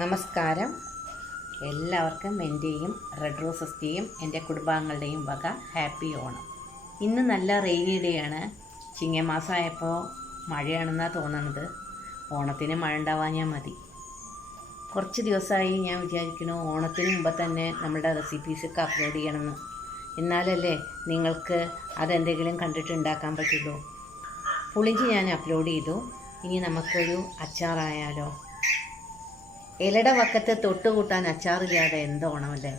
നമസ്കാരം. എല്ലാവർക്കും എൻ്റെയും റെഡ് റോസസിൻ്റെയും എൻ്റെ കുടുംബാംഗങ്ങളുടെയും വക ഹാപ്പി ഓണം. ഇന്ന് നല്ല റെയിനി ഡേ ആണ്. ചിങ്ങമാസമായപ്പോൾ മഴയാണെന്നാണ് തോന്നുന്നത്. ഓണത്തിന് മഴ ഉണ്ടാവാഞ്ഞാൽ മതി. കുറച്ച് ദിവസമായി ഞാൻ വിചാരിക്കുന്നു ഓണത്തിന് മുമ്പ് തന്നെ നമ്മളുടെ റെസിപ്പീസൊക്കെ അപ്ലോഡ് ചെയ്യണമെന്ന്. എന്നാലല്ലേ നിങ്ങൾക്ക് അതെന്തെങ്കിലും കണ്ടിട്ട് ഉണ്ടാക്കാൻ പറ്റുള്ളൂ. പുളിഞ്ചി ഞാൻ അപ്ലോഡ് ചെയ്തു. ഇനി നമുക്കൊരു അച്ചാറായാലോ? ഇലയുടെ വക്കത്ത് തൊട്ടുകൂട്ടാൻ അച്ചാറില്ലാതെ എന്തോണമല്ലേ.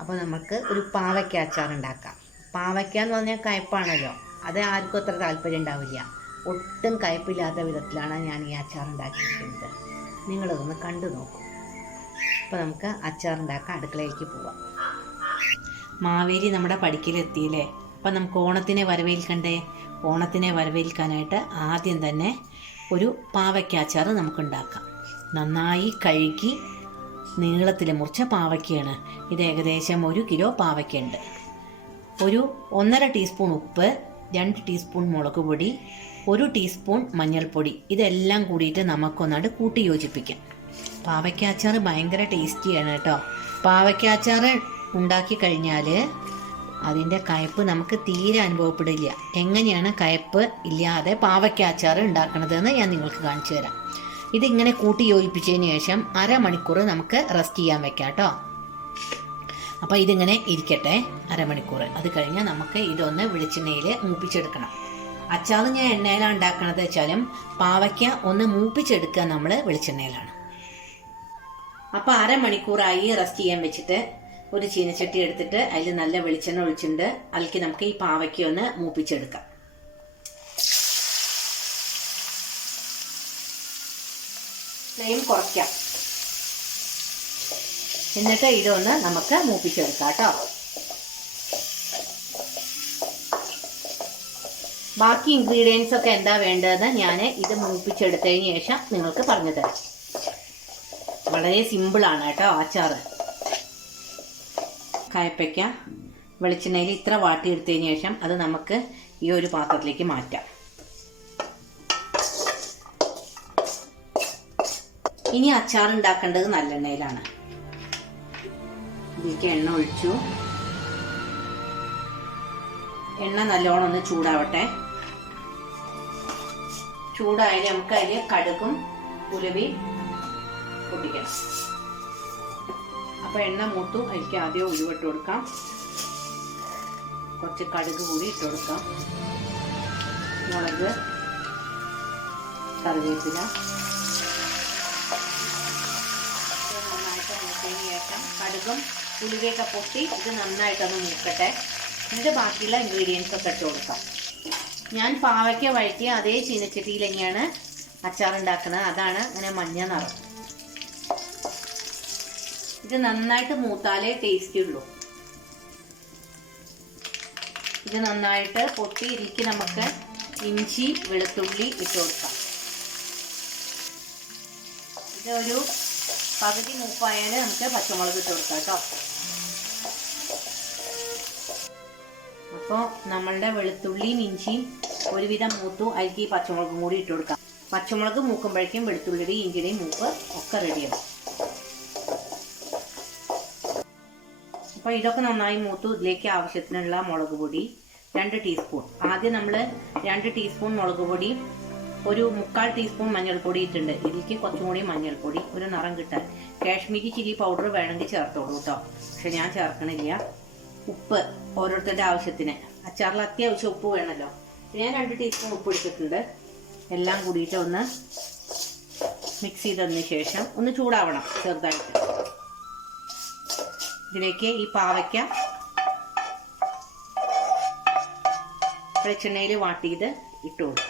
അപ്പോൾ നമുക്ക് ഒരു പാവയ്ക്ക അച്ചാർ ഉണ്ടാക്കാം. പാവയ്ക്ക എന്ന് പറഞ്ഞാൽ കയ്പ്പാണല്ലോ, അത് ആർക്കും അത്ര താല്പര്യം ഉണ്ടാവില്ല. ഒട്ടും കയ്പ്പില്ലാത്ത വിധത്തിലാണ് ഞാൻ ഈ അച്ചാർ ഉണ്ടാക്കിയിരിക്കുന്നത്. നിങ്ങളതൊന്ന് കണ്ടു നോക്കൂ. അപ്പോൾ നമുക്ക് അച്ചാർ ഉണ്ടാക്കാം. അടുക്കളയിലേക്ക് പോവാം. മാവേലി നമ്മുടെ പടിക്കലെത്തിയില്ലേ. അപ്പം നമുക്ക് ഓണത്തിനെ വരവേൽക്കണ്ടേ? ഓണത്തിനെ വരവേൽക്കാനായിട്ട് ആദ്യം തന്നെ ഒരു പാവയ്ക്ക അച്ചാർ നമുക്കുണ്ടാക്കാം. നന്നായി കഴുകി നീളത്തിൽ മുറിച്ച പാവയ്ക്കയാണ് ഇത്. ഏകദേശം 1 കിലോ പാവയ്ക്കുണ്ട്. ഒരു 1.5 ടീസ്പൂൺ ഉപ്പ്, 2 ടീസ്പൂൺ മുളക് പൊടി, 1 ടീസ്പൂൺ മഞ്ഞൾപ്പൊടി, ഇതെല്ലാം കൂടിയിട്ട് നമുക്കൊന്നാണ്ട് കൂട്ടി യോജിപ്പിക്കാം. പാവയ്ക്ക അച്ചാർ ഭയങ്കര ടേസ്റ്റിയാണ് കേട്ടോ. പാവയ്ക്ക അച്ചാർ ഉണ്ടാക്കി കഴിഞ്ഞാൽ അതിൻ്റെ കയ്പ്പ് നമുക്ക് തീരെ അനുഭവപ്പെടില്ല. എങ്ങനെയാണ് കയ്പ്പ് ഇല്ലാതെ പാവയ്ക്ക അച്ചാർ ഉണ്ടാക്കണതെന്ന് ഞാൻ നിങ്ങൾക്ക് കാണിച്ചു തരാം. ഇതിങ്ങനെ കൂട്ടി യോജിപ്പിച്ചതിന് ശേഷം അരമണിക്കൂർ നമുക്ക് റെസ്റ്റ് ചെയ്യാൻ വെക്കാം കേട്ടോ. അപ്പോൾ ഇതിങ്ങനെ ഇരിക്കട്ടെ അരമണിക്കൂർ. അത് കഴിഞ്ഞാൽ നമുക്ക് ഇതൊന്ന് വെളിച്ചെണ്ണയിൽ മൂപ്പിച്ചെടുക്കണം. അച്ചാർ ഞാൻ എണ്ണയിലാണ് ഉണ്ടാക്കണത് വെച്ചാലും പാവയ്ക്ക ഒന്ന് മൂപ്പിച്ചെടുക്കുക നമ്മൾ വെളിച്ചെണ്ണയിലാണ്. അപ്പോൾ അരമണിക്കൂറായി റെസ്റ്റ് ചെയ്യാൻ വെച്ചിട്ട് ഒരു ചീനച്ചട്ടി എടുത്തിട്ട് അതിൽ നല്ല വെളിച്ചെണ്ണ ഒഴിച്ചിട്ടുണ്ട്. അതിലേക്ക് നമുക്ക് ഈ പാവയ്ക്ക ഒന്ന് മൂപ്പിച്ചെടുക്കാം. ഫ്ലെയിം കുറയ്ക്കാം. എന്നിട്ട് ഇതൊന്ന് നമുക്ക് മൂപ്പിച്ചെടുക്കാം കേട്ടോ. ബാക്കി ഇൻഗ്രീഡിയൻസ് ഒക്കെ എന്താ വേണ്ടതെന്ന് ഞാൻ ഇത് മൂപ്പിച്ചെടുത്തതിന് ശേഷം നിങ്ങൾക്ക് പറഞ്ഞു തരാം. വളരെ സിമ്പിളാണ് കേട്ടോ അച്ചാർ. കയ്പ്പയ്ക്ക വെളിച്ചെണ്ണയിൽ ഇത്ര വാട്ടിയെടുത്തതിന് ശേഷം അത് നമുക്ക് ഈ ഒരു പാത്രത്തിലേക്ക് മാറ്റാം. ഇനി അച്ചാർ ഉണ്ടാക്കേണ്ടത് നല്ലെണ്ണയിലാണ്. ഇതിലേക്ക് എണ്ണ ഒഴിച്ചു. എണ്ണ നല്ലോണം ഒന്ന് ചൂടാവട്ടെ. ചൂടായാലും നമുക്ക് അതിൽ കടുകും ഉലുവി പൊട്ടിക്കണം. അപ്പോൾ എണ്ണ മൂത്തു. അതിലേക്ക് ആദ്യം ഉലുവ ഇട്ട് കൊടുക്കാം. കുറച്ച് കടുക് കൂടി ഇട്ട് കൊടുക്കാം. മുളക്, കറിവേപ്പില. നന്നായിട്ട് മൂത്തതിന് ശേഷം കടുകും ഉലുവയൊക്കെ പൊട്ടി ഇത് നന്നായിട്ടൊന്ന് മൂക്കട്ടെ. എന്നിട്ട് ബാക്കിയുള്ള ഇൻഗ്രീഡിയൻസ് ഒക്കെ ഇട്ട് കൊടുക്കാം. ഞാൻ പാവയ്ക്ക വഴറ്റിയ അതേ ചീനച്ചട്ടിയിൽ തന്നെയാണ് അച്ചാർ ഉണ്ടാക്കുന്നത്. അതാണ് അങ്ങനെ മഞ്ഞ നിറം. ഇത് നന്നായിട്ട് മൂത്താലേ ടേസ്റ്റി ഉള്ളൂ. ഇത് നന്നായിട്ട് പൊട്ടി ഇതിലേക്ക് നമുക്ക് ഇഞ്ചി വെളുത്തുള്ളി ഇട്ട് കൊടുക്കാം. ഇതൊരു പകുതി മൂപ്പായാൽ നമുക്ക് പച്ചമുളക് ഇട്ട് കൊടുക്കാം കേട്ടോ. അപ്പോൾ നമ്മളുടെ വെളുത്തുള്ളിയും ഇഞ്ചിയും ഒരുവിധം മൂത്തു. അതിലേക്ക് ഈ പച്ചമുളകും കൂടി ഇട്ട് കൊടുക്കാം. പച്ചമുളക് മൂക്കുമ്പോഴേക്കും വെളുത്തുള്ളിയുടെയും ഇഞ്ചിയുടെയും മൂപ്പ് ഒക്കെ റെഡിയാവും. അപ്പോൾ ഇതൊക്കെ നന്നായി മൂത്തു. ഇതിലേക്ക് ആവശ്യത്തിനുള്ള മുളക് പൊടി 2 ടീസ്പൂൺ. ആദ്യം നമ്മൾ 2 ടീസ്പൂൺ മുളക് പൊടി, ഒരു 1/4 ടീസ്പൂൺ മഞ്ഞൾപ്പൊടി ഇട്ടുണ്ട്. ഇതിലേക്ക് കുറച്ചും കൂടി മഞ്ഞൾപ്പൊടി, ഒരു നിറം കിട്ടാൻ. കാശ്മീരി ചില്ലി പൗഡർ വേണമെങ്കിൽ ചേർത്തോളൂ കേട്ടോ, പക്ഷെ ഞാൻ ചേർക്കണില്ല. ഉപ്പ് ഓരോരുത്തരുടെ ആവശ്യത്തിന്. അച്ചാറിൽ അത്യാവശ്യം ഉപ്പ് വേണമല്ലോ. ഞാൻ 2 ടീസ്പൂൺ ഉപ്പ് എടുത്തിട്ടുണ്ട്. എല്ലാം കൂടിയിട്ട് ഒന്ന് മിക്സ് ചെയ്തതിന് ശേഷം ഒന്ന് ചൂടാവണം ചെറുതായിട്ട്. ഇതിലേക്ക് ഈ പാവയ്ക്ക വെളിച്ചെണ്ണയിൽ വാട്ടിയത് ഇട്ട് കൊടുക്കും.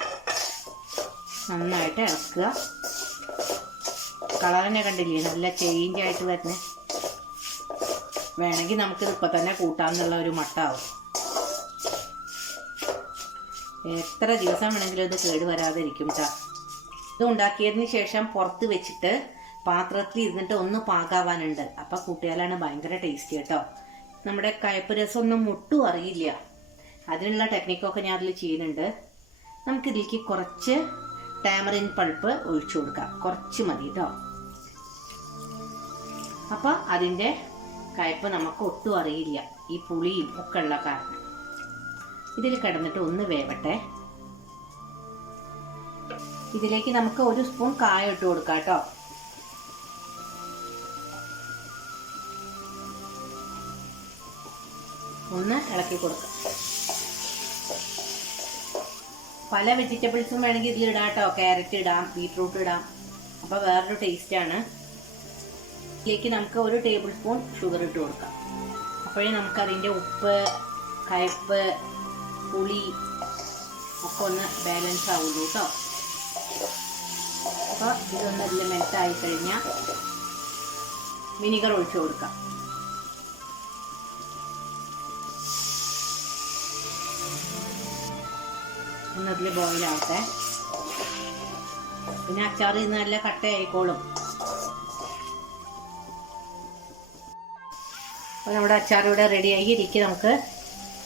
നന്നായിട്ട് ഇളക്കുക. കളറിനെ കണ്ടില്ലേ, നല്ല ചേഞ്ച് ആയിട്ട് വരുന്നത്. വേണമെങ്കിൽ നമുക്കിത് ഇപ്പം തന്നെ കൂട്ടാമെന്നുള്ള ഒരു മട്ടാവും. എത്ര ദിവസം വേണമെങ്കിലും ഇത് കേട് വരാതെ ഇരിക്കും കേട്ടോ. ഇത് ഉണ്ടാക്കിയതിന് ശേഷം പുറത്ത് വെച്ചിട്ട് പാത്രത്തിൽ ഇരുന്നിട്ട് ഒന്ന് പാകാവാനുണ്ട്. അപ്പം കൂട്ടിയാലാണ് ഭയങ്കര ടേസ്റ്റി കേട്ടോ. നമ്മുടെ കയ്പ്പ് രസമൊന്നും ഒട്ടും അറിയില്ല. അതിനുള്ള ടെക്നിക്കൊക്കെ ഞാൻ അതിൽ ചെയ്യുന്നുണ്ട്. നമുക്കിതിലേക്ക് കുറച്ച് ടാമറിൻ പൾപ്പ് ഒഴിച്ചു കൊടുക്കാം. കുറച്ച് മതി കേട്ടോ. അപ്പോൾ അതിൻ്റെ കയ്പ്പ് നമുക്ക് ഒട്ടും അറിയില്ല, ഈ പുളിയും ഒക്കെ ഉള്ള കാരണം. ഇതിൽ കിടന്നിട്ട് ഒന്ന് വേവട്ടെ. ഇതിലേക്ക് നമുക്ക് 1 സ്പൂൺ കായം ഇട്ട് കൊടുക്കാം കേട്ടോ. ഒന്ന് ഇളക്കി കൊടുക്കാം. പല വെജിറ്റബിൾസും വേണമെങ്കിൽ ഇതിലിടാം കേട്ടോ. ക്യാരറ്റ് ഇടാം, ബീട്രൂട്ട് ഇടാം, അപ്പോൾ വേറൊരു ടേസ്റ്റാണ്. ഇതിലേക്ക് നമുക്ക് 1 ടേബിൾ സ്പൂൺ ഷുഗർ ഇട്ട് കൊടുക്കാം. അപ്പോഴേ നമുക്കതിൻ്റെ ഉപ്പ്, കയ്പ്പ്, പുളി ഒക്കെ ഒന്ന് ബാലൻസ് ആവുള്ളൂ കേട്ടോ. അപ്പോൾ ഇതൊന്ന് ഇതിൽ മെൽറ്റായി കഴിഞ്ഞാൽ വിനിഗർ ഒഴിച്ചു കൊടുക്കാം. ഒന്നതിൽ ബോയിലാവട്ടെ. പിന്നെ അച്ചാർ ഇന്ന് നല്ല കട്ടയായിക്കോളും. അപ്പോൾ നമ്മുടെ അച്ചാർ ഇവിടെ റെഡിയായി ഇരിക്കുക. നമുക്ക്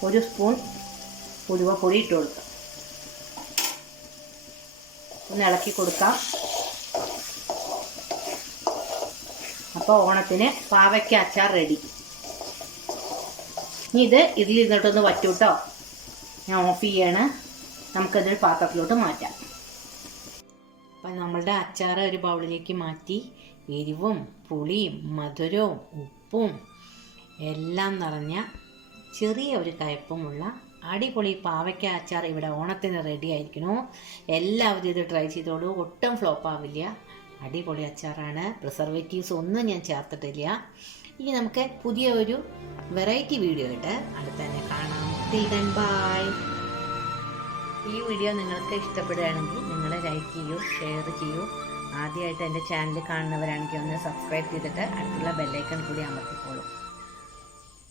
1 സ്പൂൺ ഉലുവപ്പൊടി ഇട്ട് കൊടുക്കാം. ഒന്ന് ഇളക്കി കൊടുക്കാം. അപ്പോൾ ഓണത്തിന് പാവയ്ക്ക അച്ചാർ റെഡി. ഇനി ഇതിലിരുന്നിട്ടൊന്ന് വറ്റും കേട്ടോ. ഞാൻ ഓഫ് ചെയ്യാണ്. നമുക്കതൊരു പാത്രത്തിലോട്ട് മാറ്റാം. അപ്പം നമ്മളുടെ അച്ചാർ ഒരു ബൗളിലേക്ക് മാറ്റി. എരിവും പുളിയും മധുരവും ഉപ്പും എല്ലാം നിറഞ്ഞ ചെറിയ ഒരു കയ്പ്പുമുള്ള അടിപൊളി പാവയ്ക്ക അച്ചാർ ഇവിടെ ഓണത്തിന് റെഡി ആയിരിക്കണു. എല്ലാവരും ഇത് ട്രൈ ചെയ്തോളൂ. ഒട്ടും ഫ്ലോപ്പ് ആവില്ല. അടിപൊളി അച്ചാറാണ്. പ്രിസർവേറ്റീവ്സ് ഒന്നും ഞാൻ ചേർത്തിട്ടില്ല. ഇനി നമുക്ക് പുതിയ ഒരു വെറൈറ്റി വീഡിയോ ആയിട്ട് അടുത്ത് തന്നെ കാണാം. Till then bye. ഈ വീഡിയോ നിങ്ങൾക്ക് ഇഷ്ടപ്പെടുകയാണെങ്കിൽ നിങ്ങൾ ലൈക്ക് ചെയ്യൂ, ഷെയർ ചെയ്യൂ. ആദ്യമായിട്ട് എൻ്റെ ചാനൽ കാണുന്നവരാണെങ്കിൽ ഒന്ന് സബ്സ്ക്രൈബ് ചെയ്തിട്ട് അടുത്തുള്ള ബെല്ലൈക്കൺ കൂടി അമർത്തിക്കോളൂ.